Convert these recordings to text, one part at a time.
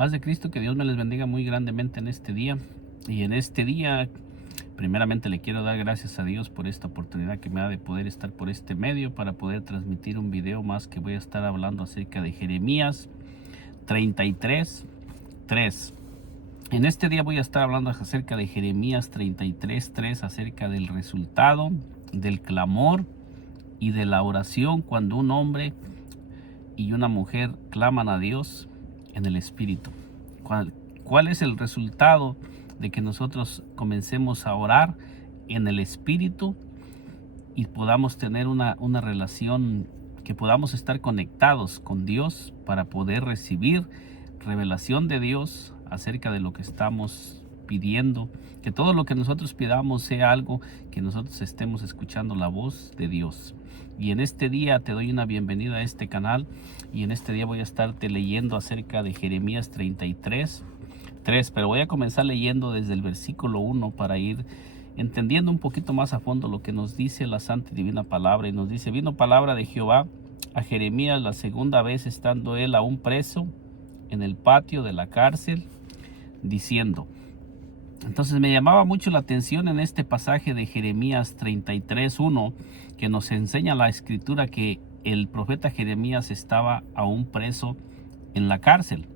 Paz de Cristo, que Dios me les bendiga muy grandemente en este día. Y en este día, primeramente le quiero dar gracias a Dios por esta oportunidad que me da de poder estar por este medio para poder transmitir un video más que voy a estar hablando acerca de Jeremías 33:3. En este día voy a estar hablando acerca de Jeremías 33:3, acerca del resultado, del clamor y de la oración cuando un hombre y una mujer claman a Dios en el Espíritu. ¿Cuál es el resultado de que nosotros comencemos a orar en el Espíritu y podamos tener una relación, que podamos estar conectados con Dios para poder recibir revelación de Dios acerca de lo que estamos pidiendo? Que todo lo que nosotros pidamos sea algo que nosotros estemos escuchando la voz de Dios. Y en este día te doy una bienvenida a este canal, y en este día voy a estarte leyendo acerca de Jeremías 33:3, pero voy a comenzar leyendo desde el versículo 1 para ir entendiendo un poquito más a fondo lo que nos dice la santa y divina palabra. Y nos dice: vino palabra de Jehová a Jeremías la segunda vez, estando él aún preso en el patio de la cárcel, diciendo. Entonces me llamaba mucho la atención en este pasaje de Jeremías 33:1, que nos enseña la escritura que el profeta Jeremías estaba aún preso en la cárcel.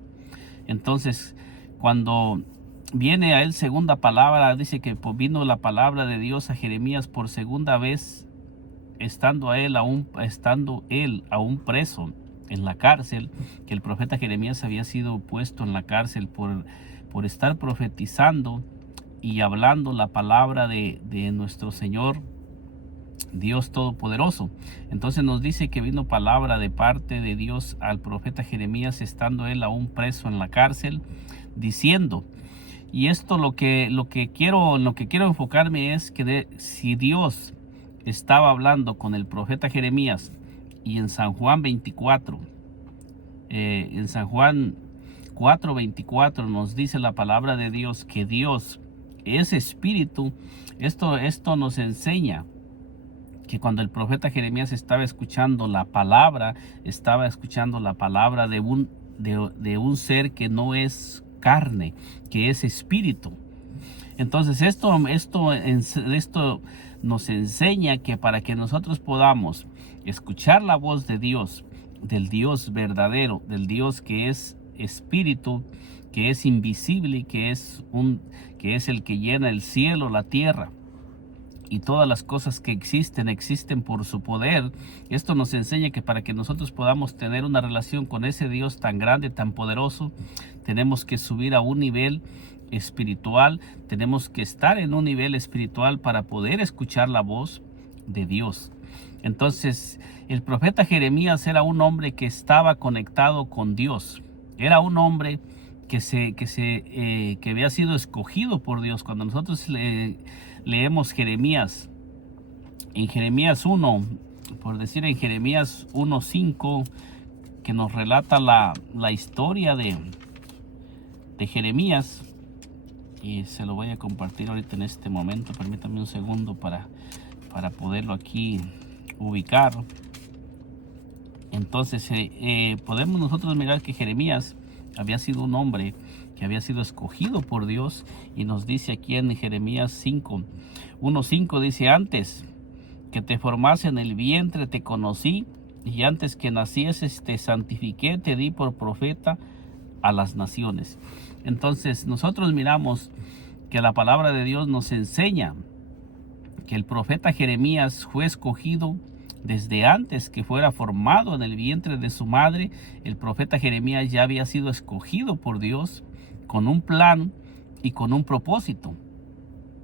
Entonces, cuando viene a él segunda palabra, dice que vino la palabra de Dios a Jeremías por segunda vez, estando él aún preso en la cárcel, que el profeta Jeremías había sido puesto en la cárcel por estar profetizando y hablando la palabra de nuestro Señor Dios Todopoderoso. Entonces nos dice que vino palabra de parte de Dios al profeta Jeremías, estando él aún preso en la cárcel, diciendo. Y esto lo que quiero enfocarme es que si Dios estaba hablando con el profeta Jeremías, y en San Juan 24, en San Juan 4:24 nos dice la palabra de Dios que Dios es espíritu. Esto nos enseña que cuando el profeta Jeremías estaba escuchando la palabra de un ser que no es carne, que es espíritu. Entonces esto nos enseña que para que nosotros podamos escuchar la voz de Dios, del Dios verdadero, del Dios que es espíritu, que es invisible y que es el que llena el cielo, la tierra y todas las cosas que existen por su poder. Esto nos enseña que para que nosotros podamos tener una relación con ese Dios tan grande, tan poderoso, tenemos que subir a un nivel espiritual, tenemos que estar en un nivel espiritual para poder escuchar la voz de Dios. Entonces, el profeta Jeremías era un hombre que estaba conectado con Dios. Era un hombre que había sido escogido por Dios. Cuando nosotros leemos Jeremías, en Jeremías 1, por decir en Jeremías 1:5, que nos relata la historia de Jeremías, y se lo voy a compartir ahorita en este momento. Permítame un segundo para poderlo aquí ubicar. Entonces podemos nosotros mirar que Jeremías había sido un hombre que había sido escogido por Dios, y nos dice aquí en Jeremías 1:5, dice: antes que te formase en el vientre te conocí, y antes que nacieses te santifiqué, te di por profeta a las naciones. Entonces nosotros miramos que la palabra de Dios nos enseña que el profeta Jeremías fue escogido desde antes que fuera formado en el vientre de su madre. El profeta Jeremías ya había sido escogido por Dios con un plan y con un propósito.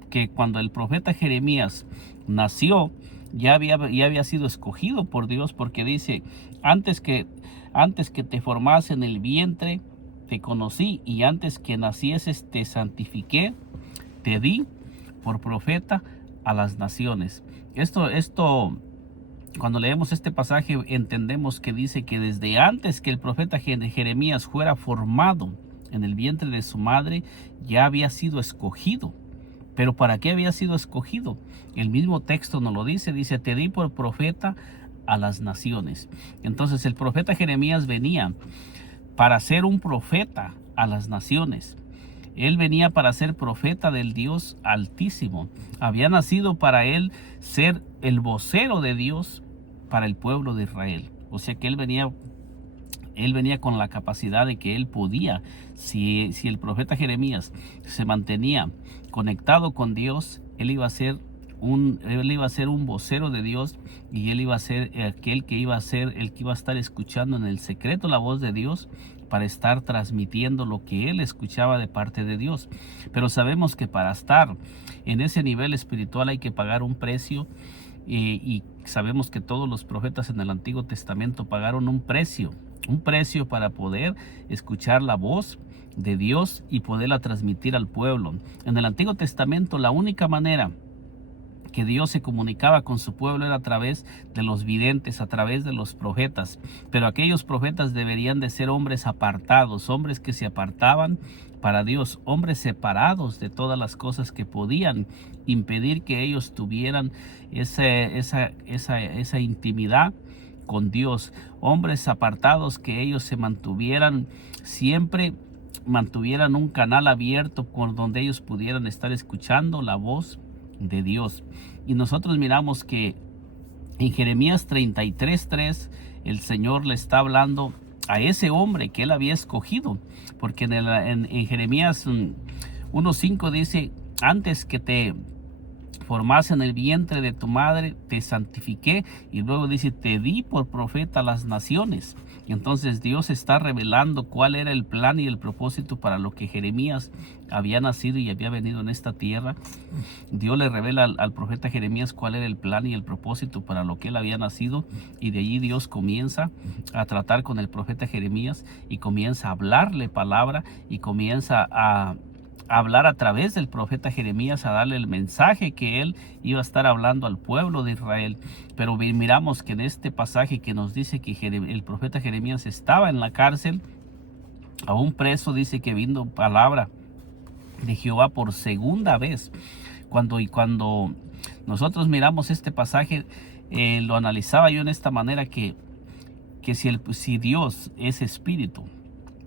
Que cuando el profeta Jeremías nació, ya había sido escogido por Dios, porque dice: antes que te formase en el vientre te conocí, y antes que nacieses te santifiqué, te di por profeta a las naciones. Esto cuando leemos este pasaje entendemos que dice que desde antes que el profeta Jeremías fuera formado en el vientre de su madre, ya había sido escogido. ¿Pero para qué había sido escogido? El mismo texto nos lo dice, te di por profeta a las naciones. Entonces el profeta Jeremías venía para ser un profeta a las naciones. Él venía para ser profeta del Dios Altísimo. Había nacido para él ser el vocero de Dios para el pueblo de Israel. O sea que él venía con la capacidad de que él podía, si el profeta Jeremías se mantenía conectado con Dios, él iba a ser un vocero de Dios, y él iba a ser aquel que iba a ser el que iba a estar escuchando en el secreto la voz de Dios, para estar transmitiendo lo que él escuchaba de parte de Dios. Pero sabemos que para estar en ese nivel espiritual hay que pagar un precio, y sabemos que todos los profetas en el Antiguo Testamento pagaron un precio para poder escuchar la voz de Dios y poderla transmitir al pueblo. En el Antiguo Testamento la única manera que Dios se comunicaba con su pueblo era a través de los videntes, a través de los profetas. Pero aquellos profetas deberían de ser hombres apartados, hombres que se apartaban para Dios, hombres separados de todas las cosas que podían impedir que ellos tuvieran esa intimidad con Dios. Hombres apartados, que ellos se siempre mantuvieran un canal abierto por donde ellos pudieran estar escuchando la voz de Dios. Y nosotros miramos que en Jeremías 33:3 el Señor le está hablando a ese hombre que él había escogido, porque en Jeremías 1:5 dice: antes que te formase en el vientre de tu madre, te santifiqué. Y luego dice: te di por profeta a las naciones. Y entonces Dios está revelando cuál era el plan y el propósito para lo que Jeremías había nacido y había venido en esta tierra. Dios le revela al profeta Jeremías cuál era el plan y el propósito para lo que él había nacido, y de allí Dios comienza a tratar con el profeta Jeremías y comienza a hablarle palabra, y comienza a hablar a través del profeta Jeremías, a darle el mensaje que él iba a estar hablando al pueblo de Israel. Pero miramos que en este pasaje que nos dice que el profeta Jeremías estaba en la cárcel, aún preso, dice que vino palabra de Jehová por segunda vez. Cuando nosotros miramos este pasaje, lo analizaba yo en esta manera, que si Dios es espíritu,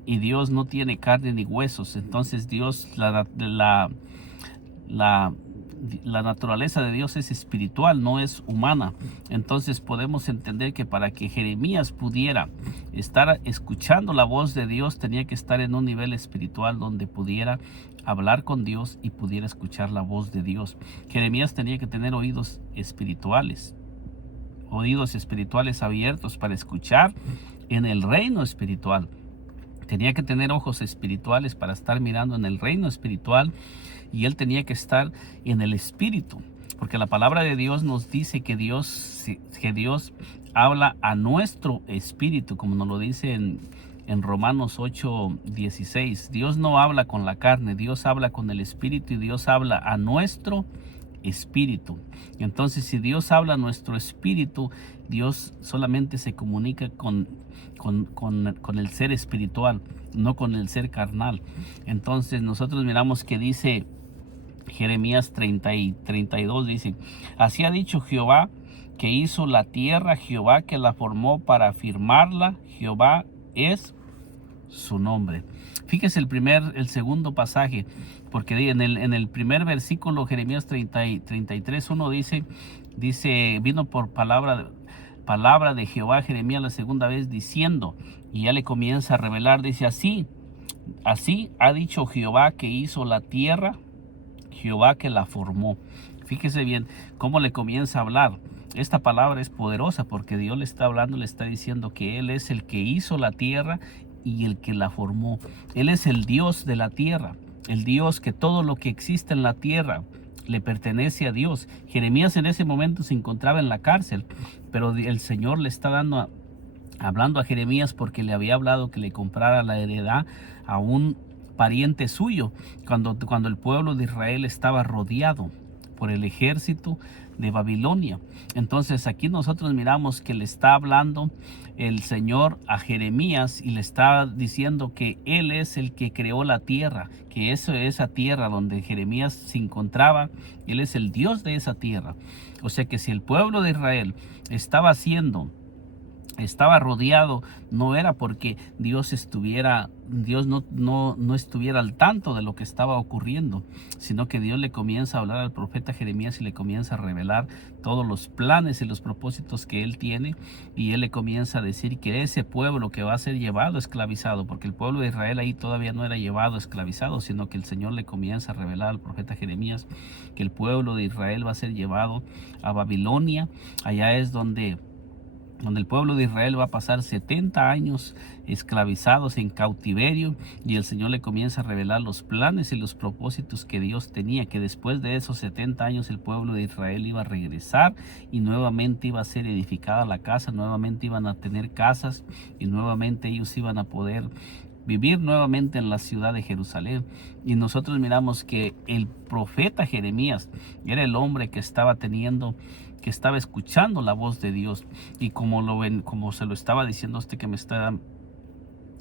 y Dios no tiene carne ni huesos, entonces Dios, la naturaleza de Dios es espiritual, no es humana. Entonces podemos entender que para que Jeremías pudiera estar escuchando la voz de Dios, tenía que estar en un nivel espiritual donde pudiera hablar con Dios y pudiera escuchar la voz de Dios. Jeremías tenía que tener oídos espirituales abiertos para escuchar en el reino espiritual. Tenía que tener ojos espirituales para estar mirando en el reino espiritual, y él tenía que estar en el espíritu, porque la palabra de Dios nos dice que Dios habla a nuestro espíritu, como nos lo dice en Romanos 8:16. Dios no habla con la carne, Dios habla con el espíritu, y Dios habla a nuestro espíritu. Entonces, si Dios habla a nuestro espíritu, Dios solamente se comunica con el ser espiritual, no con el ser carnal. Entonces nosotros miramos que dice Jeremías 30:32, dice: así ha dicho Jehová, que hizo la tierra, Jehová que la formó para afirmarla, Jehová es su nombre. Fíjese el segundo pasaje, porque en el primer versículo, Jeremías 33:1 dice: vino por palabra de Jehová a Jeremías la segunda vez, diciendo, y ya le comienza a revelar, dice: así ha dicho Jehová, que hizo la tierra, Jehová que la formó. Fíjese bien cómo le comienza a hablar. Esta palabra es poderosa, porque Dios le está hablando, le está diciendo que Él es el que hizo la tierra y el que la formó. Él es el Dios de la tierra, el Dios que todo lo que existe en la tierra le pertenece a Dios. Jeremías en ese momento se encontraba en la cárcel, pero el Señor le está hablando a Jeremías, porque le había hablado que le comprara la heredad a un pariente suyo, cuando el pueblo de Israel estaba rodeado por el ejército de Babilonia. Entonces aquí nosotros miramos que le está hablando el Señor a Jeremías, y le está diciendo que Él es el que creó la tierra, que esa tierra donde Jeremías se encontraba, Él es el Dios de esa tierra. O sea que si el pueblo de Israel estaba siendo estaba rodeado, no era porque Dios no estuviera al tanto de lo que estaba ocurriendo, sino que Dios le comienza a hablar al profeta Jeremías y le comienza a revelar todos los planes y los propósitos que él tiene, y él le comienza a decir que ese pueblo que va a ser llevado esclavizado, porque el pueblo de Israel ahí todavía no era llevado esclavizado, sino que el Señor le comienza a revelar al profeta Jeremías que el pueblo de Israel va a ser llevado a Babilonia. Allá es donde el pueblo de Israel va a pasar 70 años esclavizados en cautiverio, y el Señor le comienza a revelar los planes y los propósitos que Dios tenía, que después de esos 70 años el pueblo de Israel iba a regresar y nuevamente iba a ser edificada la casa, nuevamente iban a tener casas y nuevamente ellos iban a poder vivir nuevamente en la ciudad de Jerusalén. Y nosotros miramos que el profeta Jeremías era el hombre que estaba escuchando la voz de Dios, y como se lo estaba diciendo usted que me está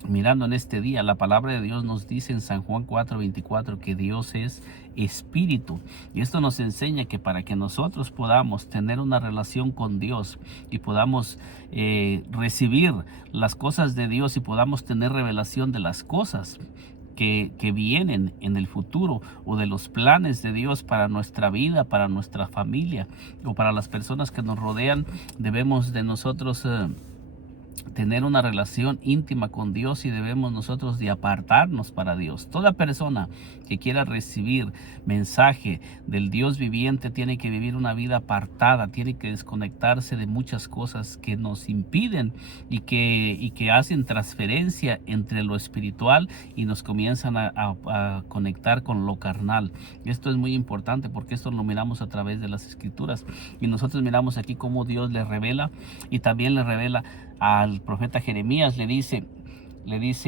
mirando en este día, la palabra de Dios nos dice en San Juan 4:24 que Dios es espíritu, y esto nos enseña que para que nosotros podamos tener una relación con Dios y podamos recibir las cosas de Dios y podamos tener revelación de las cosas que vienen en el futuro, o de los planes de Dios para nuestra vida, para nuestra familia o para las personas que nos rodean, debemos de nosotros tener una relación íntima con Dios, y debemos nosotros de apartarnos para Dios. Toda persona que quiera recibir mensaje del Dios viviente tiene que vivir una vida apartada, tiene que desconectarse de muchas cosas que nos impiden y que hacen transferencia entre lo espiritual y nos comienzan a conectar con lo carnal. Esto es muy importante porque esto lo miramos a través de las Escrituras, y nosotros miramos aquí cómo Dios le revela, y también le revela al profeta Jeremías, le dice,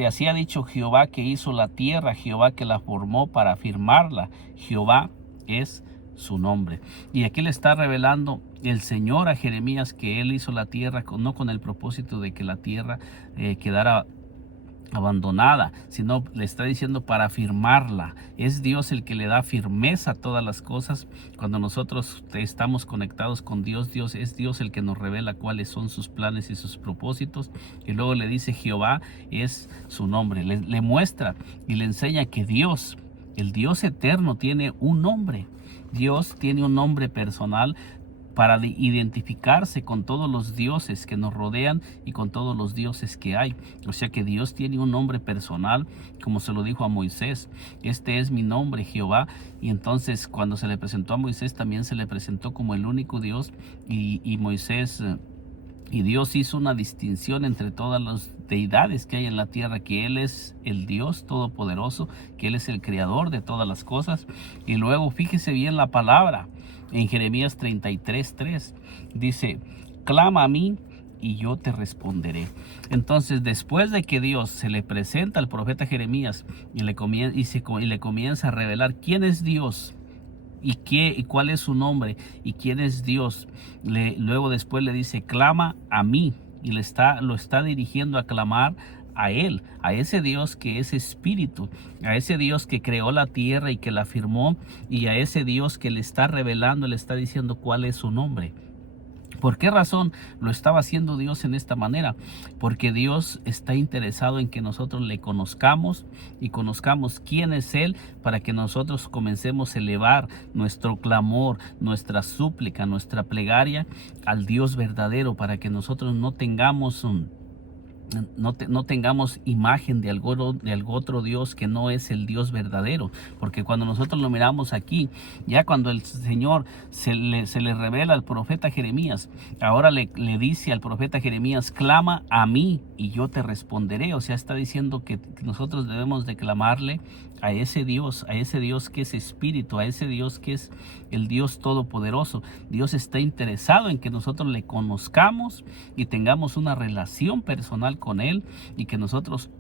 así ha dicho Jehová que hizo la tierra, Jehová que la formó para afirmarla, Jehová es su nombre. Y aquí le está revelando el Señor a Jeremías que él hizo la tierra no con el propósito de que la tierra quedara abandonada, sino le está diciendo para afirmarla. Es Dios el que le da firmeza a todas las cosas. Cuando nosotros estamos conectados con Dios, es Dios el que nos revela cuáles son sus planes y sus propósitos. Y luego le dice Jehová es su nombre, le muestra y le enseña que Dios, el Dios eterno, tiene un nombre. Dios tiene un nombre personal para identificarse con todos los dioses que nos rodean y con todos los dioses que hay. O sea que Dios tiene un nombre personal, como se lo dijo a Moisés: este es mi nombre, Jehová. Y entonces cuando se le presentó a Moisés, también se le presentó como el único Dios, y Moisés y Dios hizo una distinción entre todas las deidades que hay en la tierra, que Él es el Dios todopoderoso, que Él es el creador de todas las cosas. Y luego fíjese bien la palabra en Jeremías 33:3, dice: clama a mí y yo te responderé. Entonces, después de que Dios se le presenta al profeta Jeremías y le comienza a revelar quién es Dios, y cuál es su nombre y quién es Dios, luego después le dice: clama a mí, y lo está dirigiendo a clamar a Él, a ese Dios que es espíritu, a ese Dios que creó la tierra y que la firmó, y a ese Dios que le está revelando, le está diciendo cuál es su nombre. ¿Por qué razón lo estaba haciendo Dios en esta manera? Porque Dios está interesado en que nosotros le conozcamos y conozcamos quién es Él, para que nosotros comencemos a elevar nuestro clamor, nuestra súplica, nuestra plegaria al Dios verdadero, para que nosotros no tengamos no tengamos imagen de algún otro Dios que no es el Dios verdadero. Porque cuando nosotros lo miramos aquí, ya cuando el Señor se le revela al profeta Jeremías, ahora le dice al profeta Jeremías: clama a mí y yo te responderé. O sea, está diciendo que nosotros debemos de clamarle a ese Dios que es espíritu, a ese Dios que es el Dios todopoderoso. Dios está interesado en que nosotros le conozcamos y tengamos una relación personal con Él, y que nosotros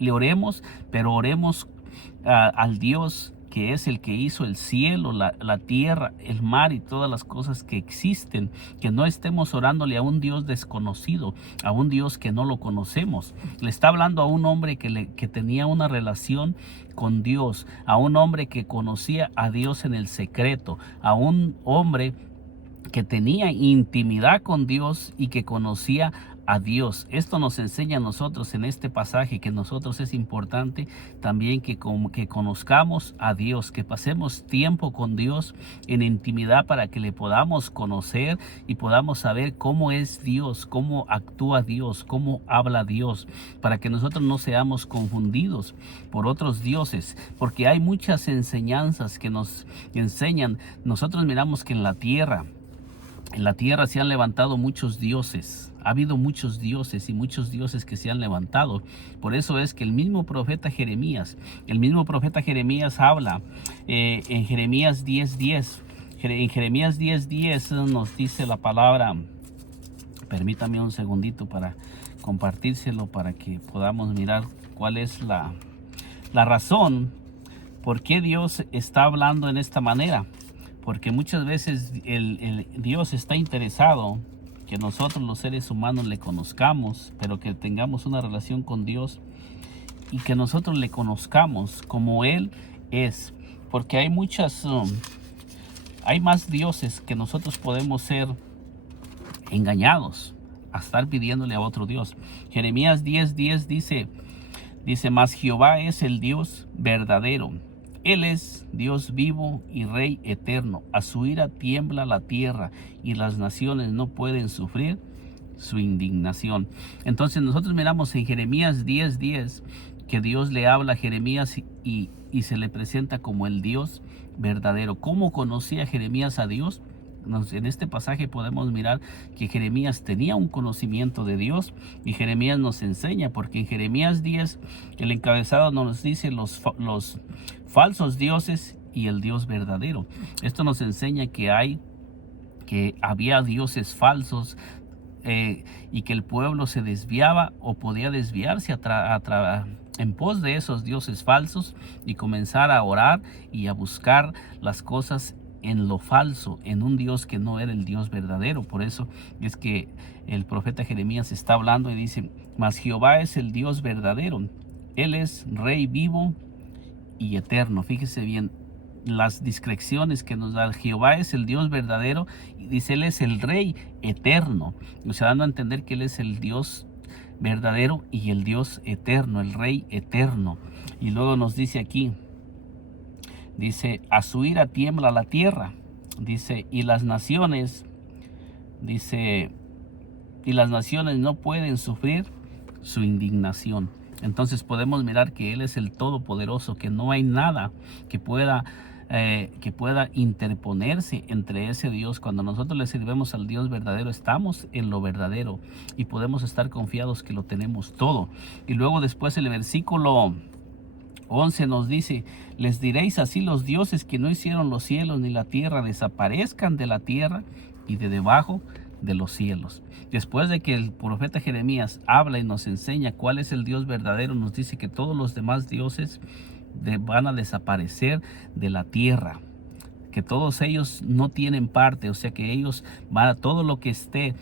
le oremos, pero oremos al Dios que es el que hizo el cielo, la tierra, el mar y todas las cosas que existen. Que no estemos orándole a un Dios desconocido, a un Dios que no lo conocemos. Le está hablando a un hombre que tenía una relación con Dios, a un hombre que conocía a Dios en el secreto, a un hombre que tenía intimidad con Dios y que conocía a Dios. Esto nos enseña a nosotros en este pasaje que nosotros es importante también que conozcamos a Dios, que pasemos tiempo con Dios en intimidad para que le podamos conocer y podamos saber cómo es Dios, cómo actúa Dios, cómo habla Dios, para que nosotros no seamos confundidos por otros dioses, porque hay muchas enseñanzas que nos enseñan. Nosotros miramos que en la tierra se han levantado muchos dioses. Ha habido muchos dioses y muchos dioses que se han levantado. Por eso es que el mismo profeta Jeremías habla en Jeremías 10:10. En Jeremías 10:10 nos dice la palabra. Permítame un segundito para compartírselo para que podamos mirar cuál es la razón por qué Dios está hablando en esta manera. Porque muchas veces el Dios está interesado que nosotros los seres humanos le conozcamos, pero que tengamos una relación con Dios y que nosotros le conozcamos como Él es. Porque hay hay más dioses que nosotros podemos ser engañados a estar pidiéndole a otro Dios. Jeremías 10:10 dice, mas Jehová es el Dios verdadero. Él es Dios vivo y Rey eterno. A su ira tiembla la tierra y las naciones no pueden sufrir su indignación. Entonces nosotros miramos en Jeremías 10:10 que Dios le habla a Jeremías y se le presenta como el Dios verdadero. ¿Cómo conocía Jeremías a Dios? En este pasaje podemos mirar que Jeremías tenía un conocimiento de Dios y Jeremías nos enseña, porque en Jeremías 10 el encabezado nos dice los falsos dioses y el Dios verdadero. Esto nos enseña que había dioses falsos y que el pueblo se desviaba o podía desviarse en pos de esos dioses falsos y comenzar a orar y a buscar las cosas en lo falso, en un Dios que no era el Dios verdadero. Por eso es que el profeta Jeremías está hablando y dice, mas Jehová es el Dios verdadero, Él es Rey vivo y eterno. Fíjese bien las discreciones que nos da. Jehová es el Dios verdadero y dice, Él es el Rey eterno, o sea, dando a entender que Él es el Dios verdadero y el Dios eterno, el Rey eterno. Y luego nos dice aquí, dice, a su ira tiembla la tierra, dice, y las naciones no pueden sufrir su indignación. Entonces podemos mirar que Él es el Todopoderoso, que no hay nada que pueda interponerse entre ese Dios. Cuando nosotros le sirvemos al Dios verdadero, estamos en lo verdadero y podemos estar confiados que lo tenemos todo. Y luego después el versículo 11 nos dice, les diréis así los dioses que no hicieron los cielos ni la tierra, desaparezcan de la tierra y de debajo de los cielos. Después de que el profeta Jeremías habla y nos enseña cuál es el Dios verdadero, nos dice que todos los demás dioses van a desaparecer de la tierra, que todos ellos no tienen parte, o sea que ellos todo lo que esté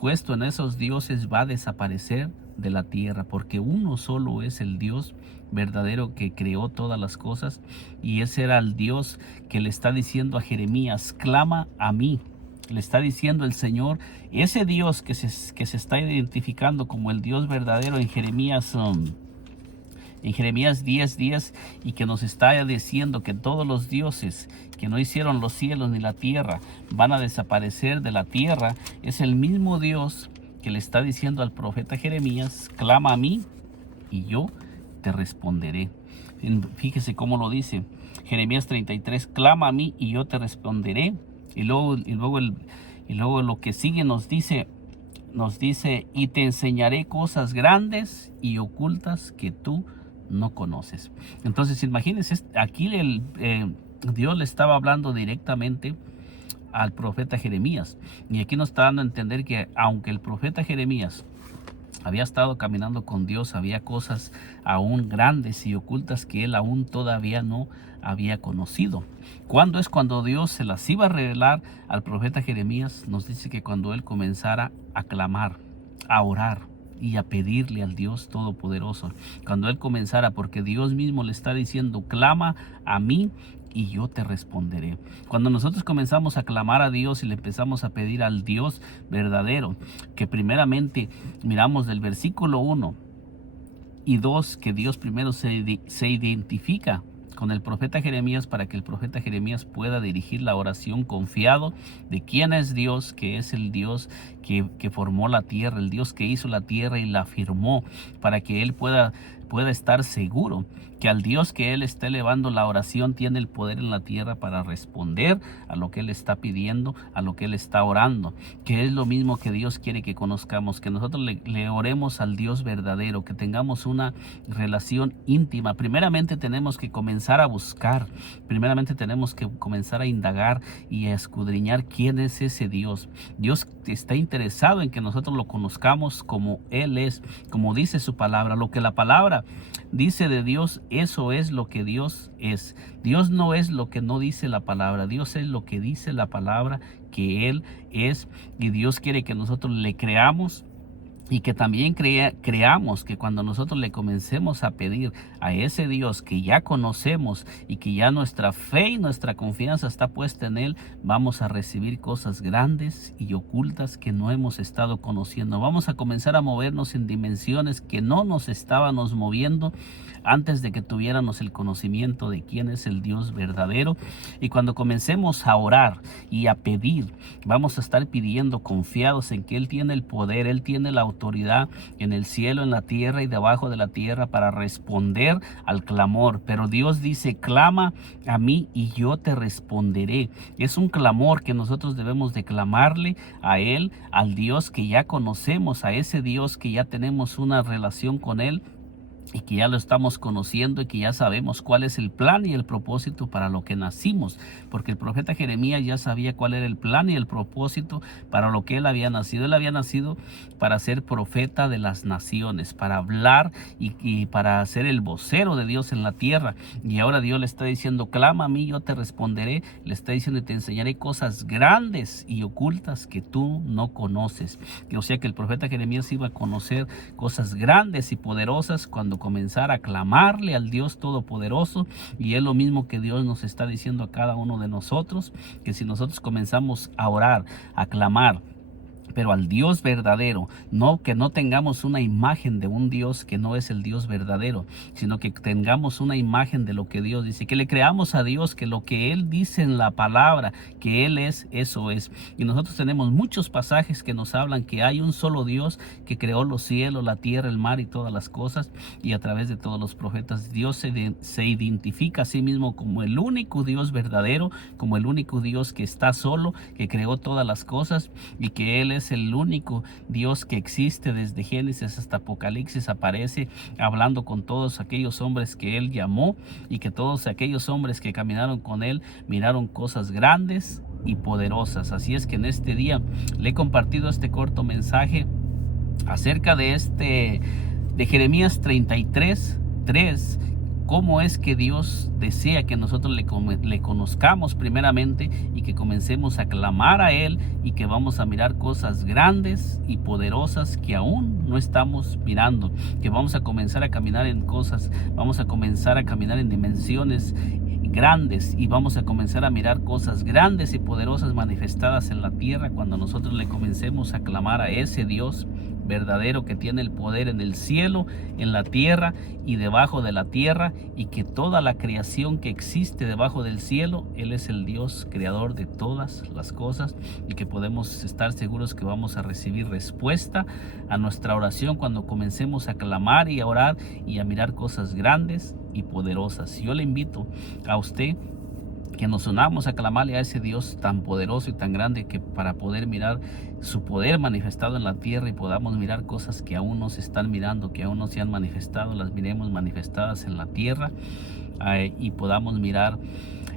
puesto en esos dioses va a desaparecer de la tierra, porque uno solo es el Dios verdadero que creó todas las cosas, y ese era el Dios que le está diciendo a Jeremías, clama a mí. Le está diciendo el Señor, ese Dios que se está identificando como el Dios verdadero en Jeremías 10:10, y que nos está diciendo que todos los dioses que no hicieron los cielos ni la tierra van a desaparecer de la tierra, es el mismo Dios que le está diciendo al profeta Jeremías, clama a mí y yo te responderé. Fíjese cómo lo dice Jeremías 33, clama a mí y yo te responderé. Y luego lo que sigue nos dice, y te enseñaré cosas grandes y ocultas que tú no conoces. Entonces imagínense, aquí Dios le estaba hablando directamente al profeta Jeremías, y aquí nos está dando a entender que aunque el profeta Jeremías había estado caminando con Dios, había cosas aún grandes y ocultas que él aún todavía no había conocido. Cuando Dios se las iba a revelar al profeta Jeremías? Nos dice que cuando él comenzara a clamar, a orar y a pedirle al Dios Todopoderoso. Cuando él comenzara, porque Dios mismo le está diciendo, clama a mí y yo te responderé. Cuando nosotros comenzamos a clamar a Dios y le empezamos a pedir al Dios verdadero, que primeramente miramos del versículo 1 y 2, que Dios primero se identifica con el profeta Jeremías para que el profeta Jeremías pueda dirigir la oración confiado de quién es Dios, que es el Dios que formó la tierra, el Dios que hizo la tierra y la firmó, para que él pueda estar seguro que al Dios que él está elevando la oración tiene el poder en la tierra para responder a lo que él está pidiendo, a lo que él está orando, que es lo mismo que Dios quiere que conozcamos, que nosotros le oremos al Dios verdadero, que tengamos una relación íntima. Primeramente tenemos que comenzar a buscar, primeramente tenemos que comenzar a indagar y a escudriñar quién es ese Dios. Dios está interesado en que nosotros lo conozcamos como él es, como dice su palabra. Lo que la palabra dice de Dios, eso es lo que Dios es. Dios no es lo que no dice la palabra, Dios es lo que dice la palabra que él es, y Dios quiere que nosotros le creamos. Y que también creamos que cuando nosotros le comencemos a pedir a ese Dios que ya conocemos y que ya nuestra fe y nuestra confianza está puesta en él, vamos a recibir cosas grandes y ocultas que no hemos estado conociendo. Vamos a comenzar a movernos en dimensiones que no nos estábamos moviendo antes de que tuviéramos el conocimiento de quién es el Dios verdadero. Y cuando comencemos a orar y a pedir, vamos a estar pidiendo confiados en que él tiene el poder, él tiene la autoridad en el cielo, en la tierra y debajo de la tierra para responder al clamor. Pero Dios dice: clama a mí y yo te responderé. Es un clamor que nosotros debemos de clamarle a él, al Dios que ya conocemos, a ese Dios que ya tenemos una relación con él y que ya lo estamos conociendo y que ya sabemos cuál es el plan y el propósito para lo que nacimos, porque el profeta Jeremías ya sabía cuál era el plan y el propósito para lo que él había nacido. Él había nacido para ser profeta de las naciones, para hablar y para ser el vocero de Dios en la tierra. Y ahora Dios le está diciendo: clama a mí, yo te responderé. Le está diciendo: y te enseñaré cosas grandes y ocultas que tú no conoces. O sea que el profeta Jeremías iba a conocer cosas grandes y poderosas cuando comenzar a clamarle al Dios Todopoderoso. Y es lo mismo que Dios nos está diciendo a cada uno de nosotros, que si nosotros comenzamos a orar, a clamar, pero al Dios verdadero, no que no tengamos una imagen de un Dios que no es el Dios verdadero, sino que tengamos una imagen de lo que Dios dice, que le creamos a Dios, que lo que él dice en la palabra, que él es, eso es. Y nosotros tenemos muchos pasajes que nos hablan que hay un solo Dios que creó los cielos, la tierra, el mar y todas las cosas, y a través de todos los profetas Dios se identifica a sí mismo como el único Dios verdadero, como el único Dios que está solo, que creó todas las cosas, y que él es el único Dios que existe. Desde Génesis hasta Apocalipsis aparece hablando con todos aquellos hombres que él llamó, y que todos aquellos hombres que caminaron con él miraron cosas grandes y poderosas. Así es que en este día le he compartido este corto mensaje acerca de Jeremías 33:3. Cómo es que Dios desea que nosotros le conozcamos primeramente, y que comencemos a clamar a él, y que vamos a mirar cosas grandes y poderosas que aún no estamos mirando, que vamos a comenzar a caminar en cosas, vamos a comenzar a caminar en dimensiones grandes, y vamos a comenzar a mirar cosas grandes y poderosas manifestadas en la tierra cuando nosotros le comencemos a clamar a ese Dios verdadero que tiene el poder en el cielo, en la tierra y debajo de la tierra, y que toda la creación que existe debajo del cielo, él es el Dios creador de todas las cosas, y que podemos estar seguros que vamos a recibir respuesta a nuestra oración cuando comencemos a clamar y a orar y a mirar cosas grandes y poderosas. Yo le invito a usted que nos unamos a clamarle a ese Dios tan poderoso y tan grande, que para poder mirar su poder manifestado en la tierra, y podamos mirar cosas que aún no se están mirando, que aún no se han manifestado, las miremos manifestadas en la tierra, y podamos mirar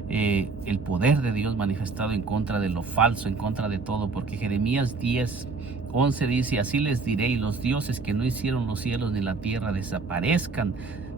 el poder de Dios manifestado en contra de lo falso, en contra de todo, porque Jeremías 10:11 dice: así les diré, y los dioses que no hicieron los cielos ni la tierra desaparezcan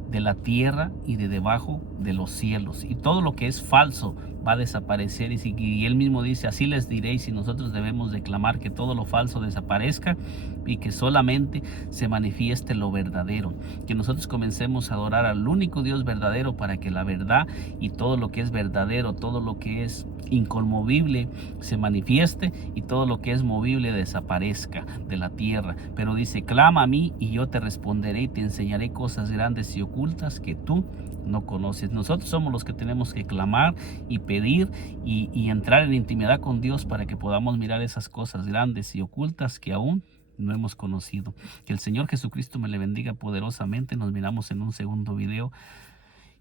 de la tierra y de debajo de los cielos, y todo lo que es falso va a desaparecer. Y él mismo dice, así les diréis, y nosotros debemos declamar que todo lo falso desaparezca y que solamente se manifieste lo verdadero, que nosotros comencemos a adorar al único Dios verdadero, para que la verdad y todo lo que es verdadero, todo lo que es inconmovible se manifieste, y todo lo que es movible desaparezca de la tierra. Pero dice, clama a mí y yo te responderé y te enseñaré cosas grandes y ocultas que tú no conoces. Nosotros somos los que tenemos que clamar y pedir y entrar en intimidad con Dios, para que podamos mirar esas cosas grandes y ocultas que aún no hemos conocido. Que el Señor Jesucristo me le bendiga poderosamente. Nos miramos en un segundo video.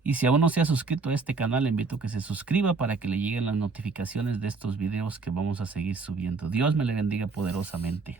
Y si aún no se ha suscrito a este canal, le invito a que se suscriba para que le lleguen las notificaciones de estos videos que vamos a seguir subiendo. Dios me le bendiga poderosamente.